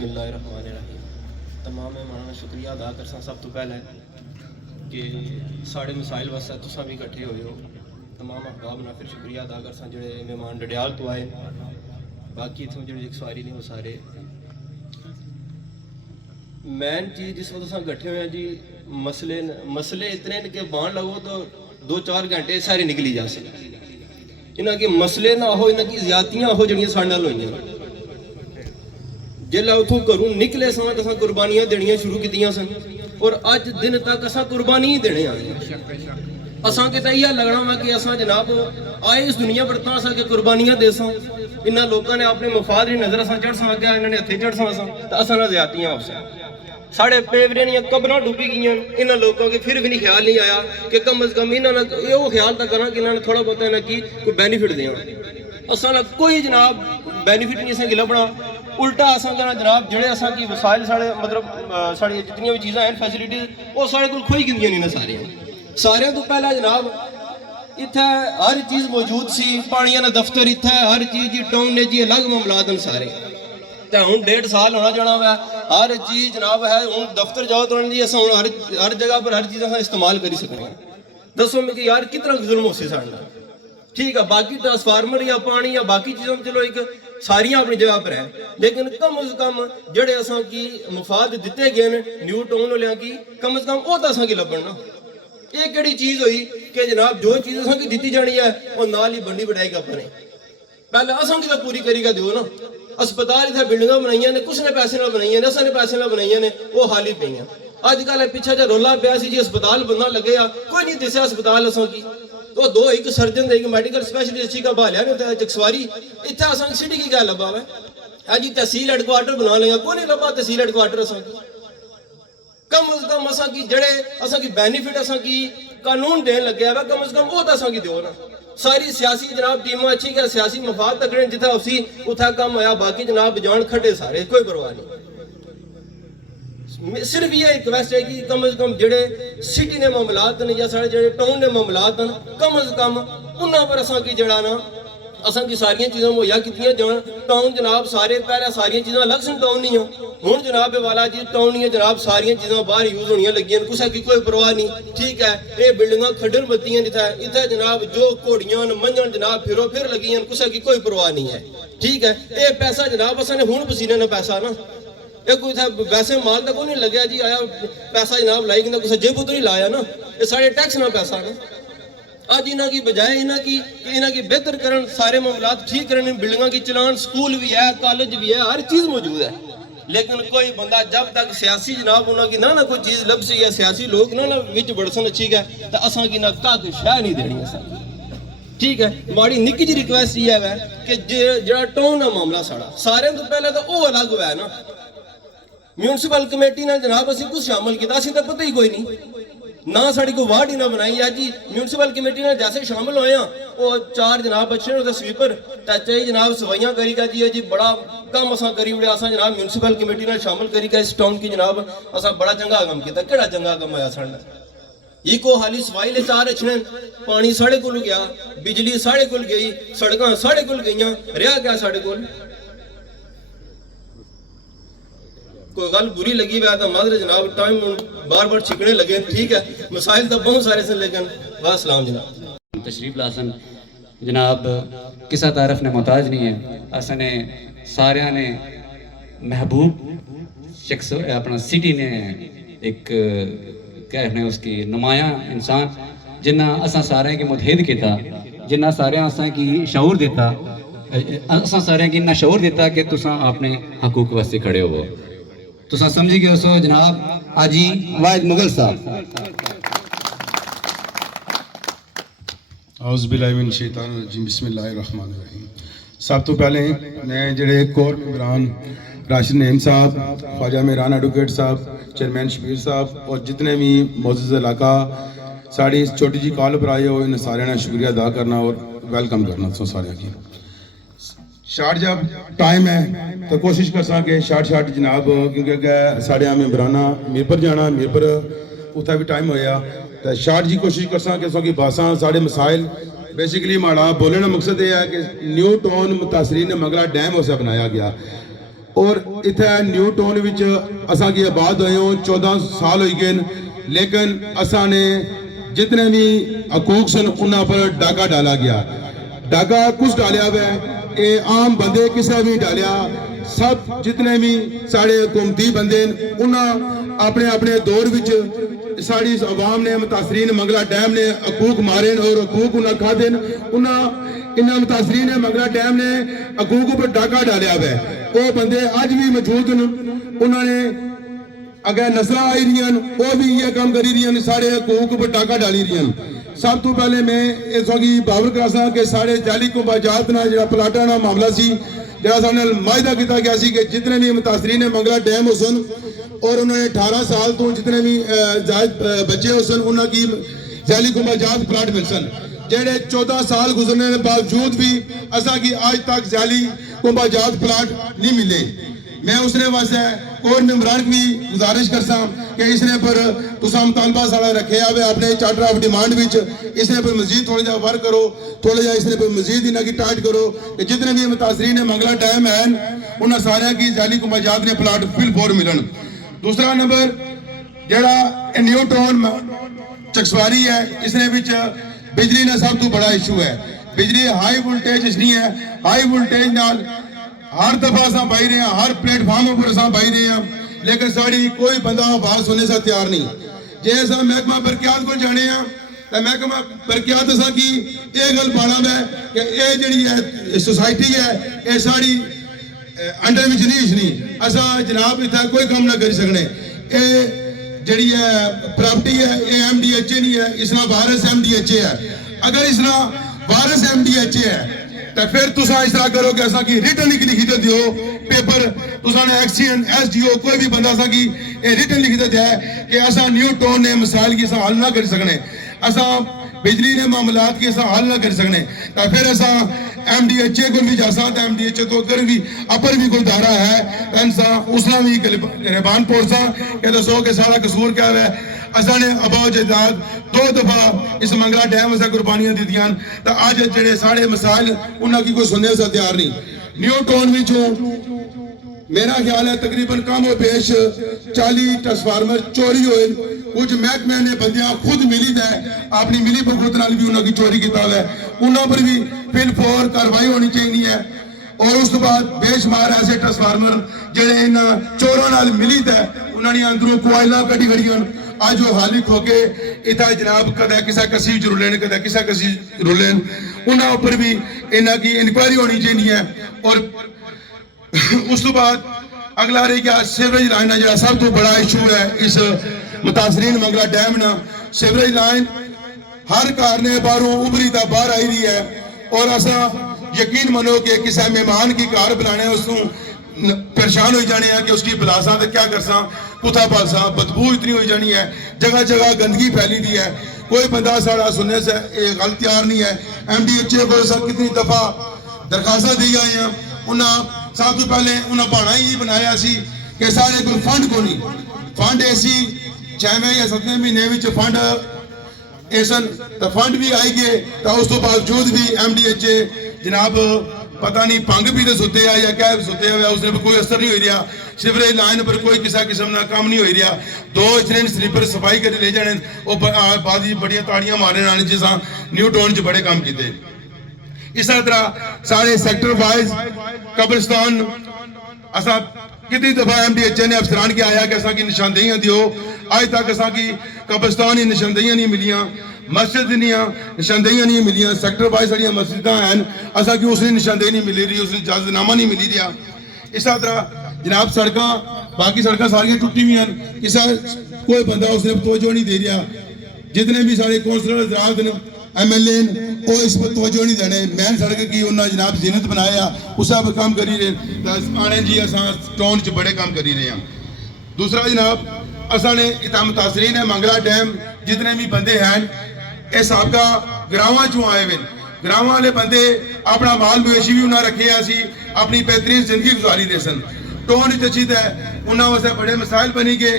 बिस्मिल्लाहिर्रहमानिर्रहीम। तमाम मेहमानों का शुक्रिया अदा करसा सब तो पहले कि साढ़े मसाइल वास्ते तुसां भी इकट्ठे होए हो। तमाम अहबाब ना फिर शुक्रिया अदा करसा जेह्ड़े मेहमान डडियाल तो आए, बाकी इत्थों जेह्ड़े इक सवारी नहीं वो सारे। मैन चीज़ जिस वक्त तुसां इकट्ठे होए जी, मसले इतने न कि बाण लगो तो 2-4 घंटे सारे निकली जा सकते। इन्हां के मसले ना हो, इन्हां की ज़्यादतियां हो जड़ियां साढ़े नाल होईयां। जिल्लै उथों घरों निकले सां तो कुर्बानियां देनियां शुरू कीतियां सन और अज दिन तक असां कुर्बानी ही देने आए। असां के तो इ'यै लगना वा कि असां जनाब आए इस दुनिया पर तां असां के कुर्बानियां देसां। इन्हां लोकां ने अपने मफाद दी नजर असां चढ़सां अग्गे, इन्हां ने हत्थे चढ़सां असां ते असां नाल ज़्यादतियां होसां। साढ़े पेवरे दियां कबरां डुब्बी गियां। इन्हां लोकां के फिर भी नहीं ख्याल नहीं आया कि कम अज कम इन्हां नाल एहो ख्याल तां करां कि इन्हां ने थोड़ा बहुत इन्हां की कोई बेनीफिट देआं। असां नाल कोई जनाब बेनीफिट नहीं असें लभना। उल्टा असां करा जनाब जेह्ड़े असां की वसाइल साढ़े मतलब साढ़ी जितनियां भी चीज़ां हैं फैसिलिटीज वो साढ़े कोल खोई गिंदियां नहीं ना। सारियां तो पहला जनाब इत्थै हर चीज़ मौजूद सी। पानियां दा दफ्तर इत्थै, हर चीज़ जी टाउन ने जी अलग मामलात न सारे। तो हुण 1.5 साल होना जाना वै, हर चीज़ जनाब है। हुण दफ्तर जाओ तो जी असां हर जगह पर हर चीज़ असां इस्तेमाल करी सकने हैं। दसो मिगी यार कितना जुल्म होसी साढ़े नाल। ठीक है, बाकी ट्रांसफार्मर या पानी या बाकी चीज़ों चलो एक सारियां अपनी जगह पर है, लेकिन कम अज कम जेह्ड़े असां की मुफाद दिते गए न न्यू टाउन वालियां की कम अज कम वो तो असां की लब्भन ना। ये केड़ी चीज़ हुई कि जनाब जो चीज़ असां की दित्ती जानी है वो नाल ही बंडी बढ़ाई अपने पहले असां की तो पूरी करी का दिओ ना। अस्पताल इत्थै बिल्डिंगां बनाइयां ने, कुछ ने पैसे नाल बनाइयां ने, असां ने पैसे नाल बनाइयां ने, वो हाली पेइयां। अजकल पिछा जो रौला पिया सी जी अस्पताल बनना लगे आ, कोई नहीं दस्या अस्पताल असां की। तो दो एक सर्जन दे, एक मेडिकल स्पेशलिस्ट का बहालिया ने चकसवारी इत्थे असां सिटी की क्या लब्भा है। हां जी तहसील हेडक्वार्टर बना लिया, कोई नहीं लब्भा तहसील हेडक्वार्टर असां की। कम अज कम असां की जेह्ड़े असां की बेनीफिट असां की कानून देन लगे है, कम अज कम वो तो असां की दिओ ना। सारी सियासी जनाब टीमां अच्छी क्या सियासी मफाद तकड़े जिथे उसी उत्थे कम होया, बाकी जनाब जान खड्डे सारे, कोई परवाह नहीं। सिर्फ ये रिक्वेस्ट है कि कम अज कम जेह्ड़े सिटी ने मामलात न या साढ़े जेह्ड़े टाउन ने मामलात न कम अज कम उन्हां पर असां की जेह्ड़ा ना असां की सारियां चीज़ां मुहैया कीतियां जान। टाउन जनाब सारे पहले सारियां चीज़ां अलग सन टाउन नहीं हुण जनाब वाला जी टाउन नहीं है जनाब, सारियां चीज़ां बाहर यूज होनियां लगियां, कुसै की कोई परवाह नहीं। ठीक है, ये बिल्डिंगां खड्डर बत्तियां इत्थै जनाब जो घोड़ियां मंझन जनाब फिरो फिर लगियां, कुसै की कोई परवाह नहीं है। ठीक है, ये पैसा जनाब असां ने हुण पसीने ना पैसा ना कोई वैसे माल तक नहीं लगे जी आया पैसा जनाब लाई कि कुछ जेबू तो नहीं लाया ना, ये सारे टैक्स ना पैसा ना। अज इन्हों की बजाय इन्हों की बेहतर करन, सारे मामलात ठीक करन, बिल्डिंगों की चलान, स्कूल भी है, कॉलेज भी है, हर चीज़ मौजूद है। लेकिन कोई बंदा जब तक सियासी जनाब उन्होंने ना कोई चीज़ लभसी या सियासी लोग ना विच बड़सन ठीक है तो असा की ना कख शह नहीं देनी असा। ठीक है, माड़ी निक्की जी रिक्वेस्ट ये है कि जो टाउन का मामला साढ़ा सारे तो पहले तो वह अलग हुआ है ना। म्यूनसिपल कमेटी ने जनाब असीं कुछ शामिल किया, असीं तो पता ही कोई नहीं ना, साड़ी कोई वार्ड ही ना बनाई है जी। म्यूनसिपल कमेटी ने जैसे शामिल होए हैं वो 4 जनाब बच्चे ने स्वीपर चाचा जी जनाब सफाइयां करी का जी बड़ा कम असा करी उड़े असा जनाब म्यूनसिपल कमेटी ने शामिल करी का इस टाउन की जनाब असा बड़ा चंगा कम किया। केड़ा चंगा कम आया साढ़ा इको हाली सफाई ले 4 अच्छे पानी साढ़े कोल गया, बिजली साढ़े कोल गई, सड़कां साढ़े कोल गईयां, रहा क्या साढ़े कोल। कोई गल बुरी लगी वै तो मादर जनाब टाइम बार बार छिकने लगे। ठीक है, मसाइल तो बहुत सारे से, लेकिन बस सलाम जनाब तशरीफ लासन जनाब किसा तारफ ने मोहताज नहीं है। असने सारे ने महबूब शख्स अपना सिटी ने एक कहने उसकी नुमाया इंसान जिन्ना असा सारे की मुतहद किया, जिन्ना सारे असा की शऊर दिता, असा सारे की इन्ना शऊर दिता कि तुसा अपने हकूक वास्ते खड़े हो। तुसा समझी गए सो जनाब आजी वाहिद मुगल साहब। औज़ुबिल्लाहिमिनश्शैतानिर्रजीम बिस्मिल्लाहिर्रहमानिर्रहीम। सब तो पहले मैं जेह्ड़े कोर मेंबरान राशिद नईम साहब, ख्वाजा मेहरान एडवोकेट साहब, चेयरमैन शबीर साहब और जितने भी मौजूद इलाका साड़ी छोटी जी कॉल पर आए हो इन सारे ने शुक्रिया अदा करना और वेलकम करना सो सारे की। शार्ट जब टाइम है तो कोशिश कर सके शार्ट जनाब, क्योंकि साढ़े मेंबराना मीरपुर जाना, मीरपुर उत्थे भी टाइम होया तो शार्ट जी कोशिश कर सके बासा साढ़े मसाइल बेसिकली माड़ा बोलने का मकसद यह है कि न्यू टाउन मुतासरीन मंगला डैम उसे बनाया गया और इत्थे न्यू टाउन विच असां की आबाद होए हो 14 साल हो गए, लेकिन असां ने जितने भी हकूक सन उन्हां पर डाका डाला गया। डाका कुछ डालिया हुआ है, ये आम बंदे किसे भी डालिया, सब जितने भी साढ़े हुकूमती बंदे उन्हें अपने अपने दौर विच साड़ी अवाम ने मुतासरीन मंगला डैम ने हकूक मारे और हकूक उन्हें खादे, उन्हें मुतासरीन ने मंगला डैम ने हकूक पर डाका डालिया हुआ है। वो बंदे अज भी मौजूद न, उन्होंने अगर नस्ल आई रही वो भी ये काम करी रही, साढ़े हकूक पर डाका डाली रही। सब तो पहले मैं इस वक्त बावर करासा कि साढ़े जाली कुंभाजात ना जो प्लाटा ना मामला सी जरा साढ़े मायदा किया गया सी कि जितने भी मुतासरीन ने मंगला डैम हो सन और उन्होंने 18 साल तो जितने भी जायद बच्चे हो सन उन्होंने जाली कुंभाजात प्लाट मिल सन, जेडे 14 साल गुजरने के बावजूद भी असा की आज तक जाली कुंभाजात प्लाट नहीं मिले। मैं उसने वास्ते कोर मेंबरान की गुजारिश करसा कि इसने पर तुसा मुतालबा साड़ा रखे हुए अपने चार्टर ऑफ डिमांड विच इसने पर मजीद थोड़ा जा वर्क करो, थोड़ा जा इसने पर मजीद इन्हें की टाइट करो कि जितने भी मुतासरीन ने मंगला डैम है उन्हें सारे की जाली कुंभाजात ने प्लाट फिल फोर मिलन। दूसरा नंबर जड़ा न्यू टाउन चकसवारी है, इसने विच बिजली का सब तो बड़ा इशू है। बिजली हाई वोल्टेज नहीं है, हाई वोल्टेज नाल हर दफा असा पाई रहे हैं, हर प्लेटफॉर्म पर असा पाई रहे हैं, लेकिन साड़ी कोई बंदा आवाज सुनने से तैयार नहीं। जे असा महकमा बरकियात को जाने तो महकमा बरकियात असा की यह गल पाना है कि यह जी है सोसाइटी है ये साड़ी अंडर विच नहीं, असा जनाब इतना कोई काम ना कर सकने। ये जी है प्रॉपर्टी है ये MDHA नहीं है, इसना वारिस MDHA है। अगर इसना वारिस MDHA है तो फिर तुसा इस तरह करो कि असा की रिटर्न लिखी तो दियो पेपर, तुसा ने एक्सीडेंट SDO कोई भी बंदा असा की रिटर्न लिखी तो दिया है कि असा न्यू टाउन ने मिसाल की असा हल ना कर सकने, असा बिजली ने मामलात की असा हल ना कर सकने, तो फिर असा MDHA को भी जा सकता, MDHA तो अगर भी अपर भी कोई दारा है इंसा उसना भी रहबान पोसा कि दसो कि सारा कसूर क्या है। असा ने अबाव जदाद 2 दफा इस मंगला डैम से कुर्बानियां दी तो अज जेडे साढ़े मसाइल उन्होंने की कोई सुनने से तैयार नहीं। न्यू टाउन विचों मेरा ख्याल है तकरीबन कम हो पेश 40 ट्रांसफार्मर चोरी हुए, कुछ महकमे ने बंदियां खुद मिली है अपनी मिली भगत नाल भी उन्होंने चोरी किया है, उन्होंने पर भी फिल फोर कार्रवाई होनी चाहिए है। और उस बाद बेशुमार ऐसे ट्रांसफार्मर जेडे इन चोरों नाल मिली है उन्होंने अंदरों कोयला कटी खड़ी आज वो हाली खोके इतना जनाब कद किसा कसी रुलेन कद किसा कसी रुलेन उन्होंने ऊपर भी इन्हों की इंक्वायरी होनी चाहिए है। और उस तो बाद अगला रही क्या सीवरेज लाइन जो सब तो बड़ा इशू है इस मुतासरीन मंगला डैम ना, सीवरेज लाइन हर घर ने बाहरों उभरी तो बाहर आई रही है और असा यकीन मनो कि किसी मेहमान की कार बुलाने उसको परेशान हो जाने हैं कि उसकी बुलासा तो क्या करसा कुथा पालसा, बदबू इतनी हो जानी है, जगह जगह गंदगी फैली दी है, कोई बंदा साड़ा सुनने से गल तैयार नहीं है। MDHA को सब कितनी दफा दरखास्त दी गई हैं, उन्हें सब तो पहले उन्हें बहाना ही बनाया सी कि साढ़े को फंड को नहीं, फंड ऐसी 6वें या 7वें महीने में फंड ऐसन तो फंड भी आई गए तो उस तो बावजूद भी MDHA जनाब पता नहीं भंग भी तो सुते आ या क्या सुते हुआ उसने कोई असर नहीं हो रहा, सीवरेज लाइन पर कोई किसी किस्म का काम नहीं हो रहा। 2 इंसिडेंट स्लीपर सफाई कर ले जाने बाद बड़िया ताड़ियां मारने आने जिसा न्यू टाउन च बड़े काम किए। इस तरह सारे सेक्टर वाइज कब्रिस्तान असा कितनी दफा MDHA ने अफसरान के आया कि असा की निशानदेहियां दियो, आज तक असा की कब्रिस्तान ही निशानदेहियां नहीं मिलियां, मस्जिद निशानदेहियां नहीं मिलियां, सेक्टर वाइज साड़ियां मस्जिदां हैं असा की उसने निशानदेही नहीं मिली रही, उसने इजाजतनामा नहीं मिली दिया। इस तरह जनाब सड़क बाकी सड़क सारियां टुटी हुई हैं, किसा कोई बंदा उसने तवज्जो नहीं दे रहा, जितने भी सारे कौंसलर हज़रात ने MLA वो इस पर तवज्जो नहीं देने। मैन सड़क की उन्होंने जनाब जीनत बनाया उस पर काम करी रहे आने जी असा टाउन च बड़े काम करी रहे हैं। दूसरा जनाब असा ने इतना मुतासरीन है मंगला डैम जितने भी बंदे हैं ये सबका ग्रावां चों आए हुए, ग्रावां वाले बंदे अपना माल मवेशी भी उन्हें रखे अपनी बेहतरीन जिंदगी गुजारी दे सन। टाउन अच्छी है उन्होंने वास्ते बड़े मसाइल बनी गए।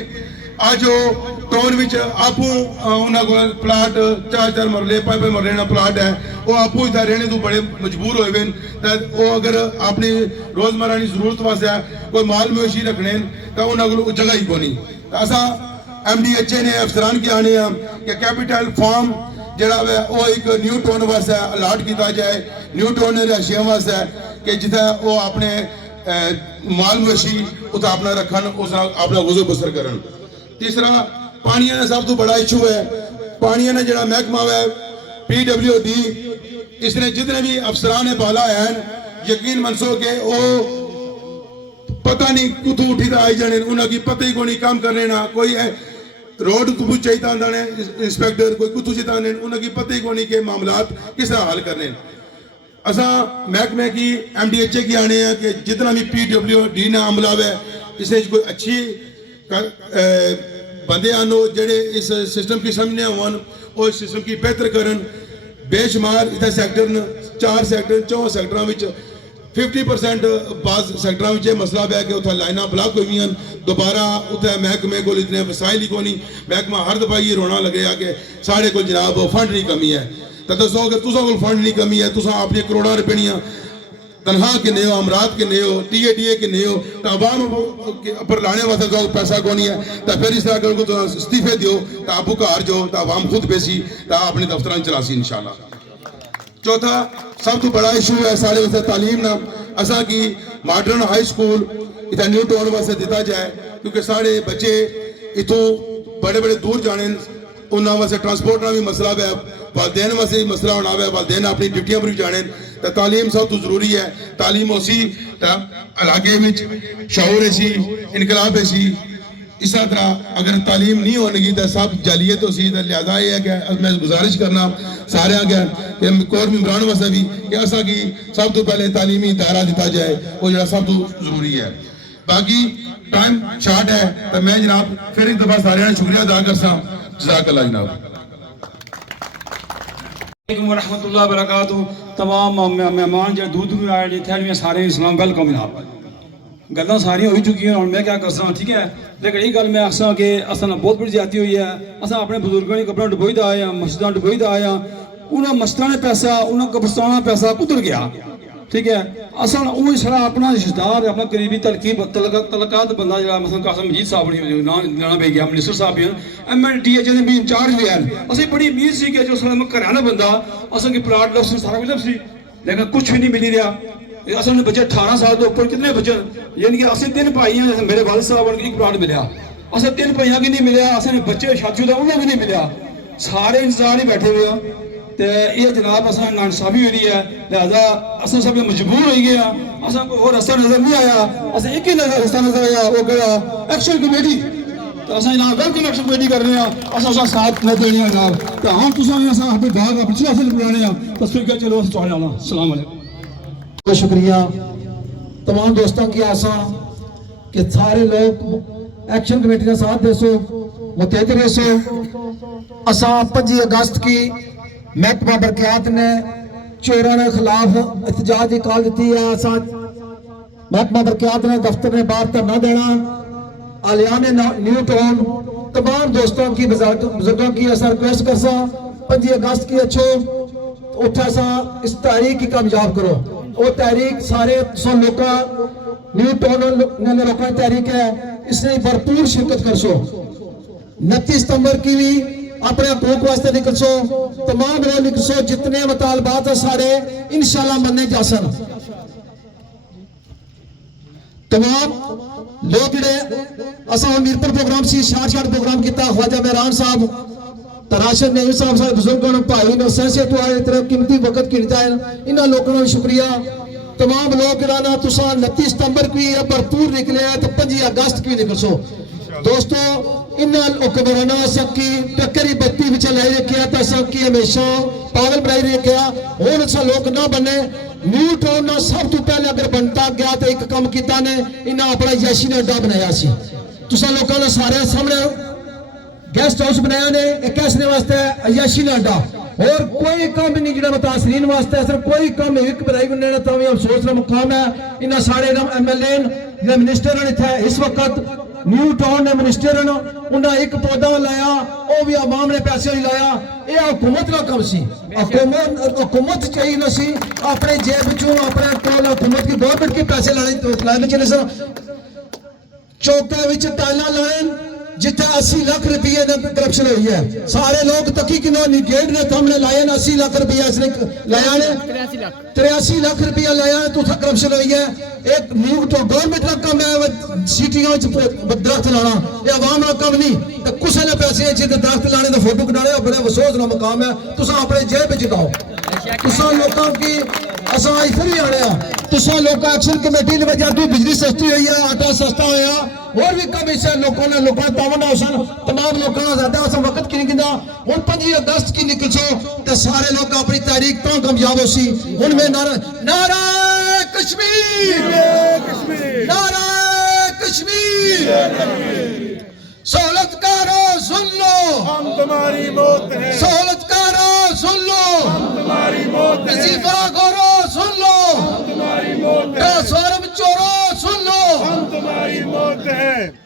ਅੱਜ ਉਹ ਟਾਊਨ ਵਿੱਚ ਆਪੂ ਉਹਨਾਂ ਕੋਲ ਪਲਾਟ 4-4 ਮਰਲੇ 5-5 ਮਰਲੇ ਦਾ ਪਲਾਟ ਹੈ ਉਹ ਆਪੂ ਇੱਥੇ ਰਹਿਣੇ ਤੋਂ ਬੜੇ ਮਜਬੂਰ ਹੋਏ ਵੇ ਤਾਂ ਉਹ ਅਗਰ ਆਪਣੀ ਰੋਜ਼ਮਰਾ ਦੀ ਜ਼ਰੂਰਤ ਵਾਸਤੇ ਕੋਈ ਮਾਲ ਮਵੇਸ਼ੀ ਰੱਖਣੇ ਤਾਂ ਉਹਨਾਂ ਕੋਲ ਜਗ੍ਹਾ ਹੀ ਕੋਈ ਨਹੀਂ। ਅਸਾਂ MDHA ਨੇ ਅਫਸਰਾਨ ਕੀ ਆਣੇ ਆ ਕਿ ਕੈਪੀਟਲ ਫਾਰਮ ਜਿਹੜਾ ਵਾ ਉਹ ਇੱਕ ਨਿਊ ਟਾਊਨ ਵਾਸਤੇ ਅਲਾਟ ਕੀਤਾ ਜਾਏ, ਨਿਊ ਟਾਊਨ ਦੇ ਰਸ਼ੀਆ ਵਾਸਤੇ ਕਿ ਜਿੱਥੇ ਉਹ ਆਪਣੇ ਮਾਲ ਮਵੇਸ਼ੀ ਉੱਥੇ ਆਪਣਾ ਰੱਖਣ, ਉਸ ਨਾਲ ਆਪਣਾ ਗੁਜ਼ਰ ਬਸਰ ਕਰਨ। तीसरा पानिया का सब तो बड़ा इशू है, पानिया ने जरा महकमा है PWD, इसने जितने भी अफसरान ने पाला है यकीन मनसो के वो पता नहीं कुतू उठी आई जाने, उन्होंने पता ही को नहीं काम करने ना कोई रोड कुछ चाहिए इंस्पेक्टर कोई कुछ चाहिए उन्होंने पता ही को नहीं के मामलात किस तरह हल करने। असा महकमे की MDHA की आने हैं कि जितना भी PWD ने अमला है इसे कोई अच्छी बंदे आनो जेडे इस सिस्टम की समझने होवन और इस सिस्टम की बेहतर करन। बेशुमार इतने सेक्टर न 4 सेक्टर 4 सेक्टरों में 50% बाज सेक्टरों में मसला है कि उतना लाइना ब्लॉक हुई हैं, दोबारा उतना महकमे को इतने वसाइल ही को नहीं, महकमा हर दफा ये रोना लगे कि साढ़े को जनाब फंड नहीं कमी है। तो दसो अगर तुसा को फंड नहीं कमी है, तुसा अपनी करोड़ों रुपये तनख्वाह किन्ने हो, अमरात किन्ने हो, TADA किन्ने हो, तो अवाम पर लाने वास्ते जो पैसा को नहीं है तो फिर इस तरह कर तो इस्तीफे दियो तो आपू घर जो तो अवाम खुद बेसी तो अपने दफ्तर चलासी इंशाल्लाह। चौथा सब तो बड़ा इशू है साढ़े वास्ते तालीम ना, असा की मॉडर्न हाई स्कूल इतना न्यू टाउन वास्ते दिता जाए क्योंकि साढ़े बच्चे इतों बड़े बड़े दूर जाने उन्होंने वास्ते ट्रांसपोर्ट का भी मसला है, वालदेन वास्ते भी मसला होना है, वालदेन अपनी ड्यूटियां पर भी जाने तो तालीम सब तो जरूरी है। तालीम उसी इलाके में शौर ऐसी इनकलाब ऐसी इस तरह अगर तालीम नहीं होगी तो सब जालियत होसी। तो लिहाजा ये है कि मैं गुजारिश करना सारे अगर कोर मेंबरान वास्ते भी कि असा की सब तो पहले तालीमी दायरा दिता जाए वो जो सब तो जरूरी है। बाकी टाइम शार्ट है तो मैं जनाब फिर एक दफा सारे शुक्रिया अदा कर सा। जज़ाकल्लाह जनाब। वरहमतुल्लाहि वबरकातुहू। तमाम मेहमान जो दूध भी आए थे सारे इस्लाम वेलकम जनाब। गल्लां सारियां हो चुकी और मैं क्या कर सकता ठीक है, लेकिन यही गल मैं आखसा कि असां बहुत बड़ी ज्यादती हुई है। असां अपने बुजुर्गों ने कपड़ा डुबोई दा आए, मस्जिदां डुबोई दा आए, उन्होंने मस्जिदां ने पैसा उन्होंने कब्रस्तान पैसा कुधर गया ठीक है। असां वो सारा अपना रिश्तेदार अपना करीबी तलकात बंदा जो मसलन कासिम मजीद साहब नाना पे गया, मिनिस्टर साहब भी MNDHA भी इंचार्ज भी हैं। असं बड़ी उम्मीद सी कि जो घराना बंदा असं की प्लाट लफ्सी सारा कुछ लफ्सी लेकिन कुछ भी नहीं मिली रहा। असल बच्चे 18 साल के ऊपर कितने बच्चे यानी कि असं 3 भाई हैं, जैसे मेरे वालिद साहब एक प्लाट मिला, असं 3 भाइयों की नहीं मिला, असं बच्चे शादीशुदा उन्हें भी नहीं मिला, सारे इंतजार ही बैठे हुए हैं। तो ये जनाब असा नाइंसाफी हो रही है, लिहाजा अस सब मजबूर हो गए हैं। असा कोई और रास्ता नजर नहीं आया, अस एक ही रास्ता नजर आया वो गया एक्शन कमेटी। तो अस जनाब वेलकम एक्शन कमेटी कर रहे हैं, अस साथ न देने जनाब। तो हम तुम अपने बाग पिछले हासिल बनाने तो फिर चलो चौड़े आना। अस्सलाम वालेकुम। बहुत शुक्रिया तमाम दोस्तों की आसा कि सारे लोग एक्शन कमेटी का साथ देसो मुतहद रहो। असा 25 अगस्त की महकमा बरक़यात ने चोरों के खिलाफ एहतजाज की कॉल दी है। असा महकमा बरक़यात ने दफ्तर ने बाहर धरना देना, आलियान न्यू टाउन तमाम दोस्तों की बुजुर्गों की असा रिक्वेस्ट कर सा 25 अगस्त की अच्छो उठा सा इस तारीख की कामयाब करो। वो तहरीक सारे लोग न्यू टाउन लोगों की तहरीक है, इसने भरपूर शिरकत कर सो। 29 सितंबर की भी अपने हकूक वास्ते निकल सो, तमाम लोग निकल सो, जितने मुतालबात है सारे इंशाल्लाह मन्ने जासन। तमाम लोग जे असा मीरपुर प्रोग्राम से शार्ट प्रोग्राम किया, ख्वाजा मेहरान साहब तराशद नेवी साहब सारे बुजुर्गों ने भाई ने सहसे तो आए तरह कीमती वक्त गिनता है, इन्होंने लोगों का शुक्रिया। तमाम लोग ना तुसा 29 सितंबर की भरपूर निकले हैं तो 25 अगस्त की निकल सो। दोस्तों इन्होंने हुक्मराना सबकी टक्करी बत्ती विच लाई रखिया तो सबकी हमेशा पागल बनाई रखिया। हुण सा लोग ना बने न्यू टाउन ना सब तो पहले अगर बनता गया तो एक काम किया ने इन्हें अपना यशी ने अड्डा बनाया सी। तुसा लोगों ने सारे सामने गेस्ट हाउस बनाया ने एक कैसने वास्ते अयाशी ने अड्डा, और कोई काम नहीं जो मुतासरीन वास्ते सर कोई काम एक बनाई उन्होंने तो भी अफसोस का मुकाम है। इन्हें सारे MLA मिनिस्टर इतने इस वक्त ਨਿਊ ਟਾਊਨ ਦੇ ਮਿਨਿਸਟਰ ਹਨ ਉਹਨਾਂ ਇੱਕ ਪੌਦਾ ਲਾਇਆ ਉਹ ਵੀ ਆਵਾਮ ਨੇ ਪੈਸੇ ਨਹੀਂ ਲਾਇਆ ਇਹ ਹਕੂਮਤ ਦਾ ਕੰਮ ਸੀ ਹਕੂਮਤ ਚਾਹੀਦੀ ਸੀ ਆਪਣੇ ਜੇਬ ਵਿੱਚੋਂ ਆਪਣੇ ਕੋਲ ਹਕੂਮਤ ਦੀ ਗਵਰਨਮੈਂਟ के पैसे लाने चले सर चौके विच टाइलां लाने जिथे 80 लाख रुपये करप्शन हुई है सारे लोग तकी कि गेट ने सामने लाए 80 लाख रुपया इसने लाया ने 83 लाख रुपया लाया है तो करप्शन हुई है एक न्यू तो गवर्नमेंट का काम है सिटियां दरख्त लाना ये आवाम का काम नहीं तो कुछ ने पैसे जिते दरख्त लाने का फोटो कटाने बड़े अफसोस का मकाम है तुम अपने जेब विच लाओ तुम लोगों की असा इधर ही आने तुसा लोग एक्शन कमेटी ने वजह तो बिजली सस्ती हुई है आटा सस्ता होया और भी कम इसे लोगों तावन हौसन तमाम लोगों का ज्यादा असा वक्त की नहीं गिंदा हुन 15 अगस्त की निकल सो ते सारे लोग अपनी तारीख तो कामयाब होसी हुन मैं नारा कश्मीर नारा कश्मीर सहूलतकारों सुन लो हम तुम्हारी मौत है सहूलतकारों सुन लो हम तुम्हारी मौत है वजीफा गोरो सुन लो हम तुम्हारी मौत है ट्रांसफार्मर चोरो सुन लो हम तुम्हारी मौत है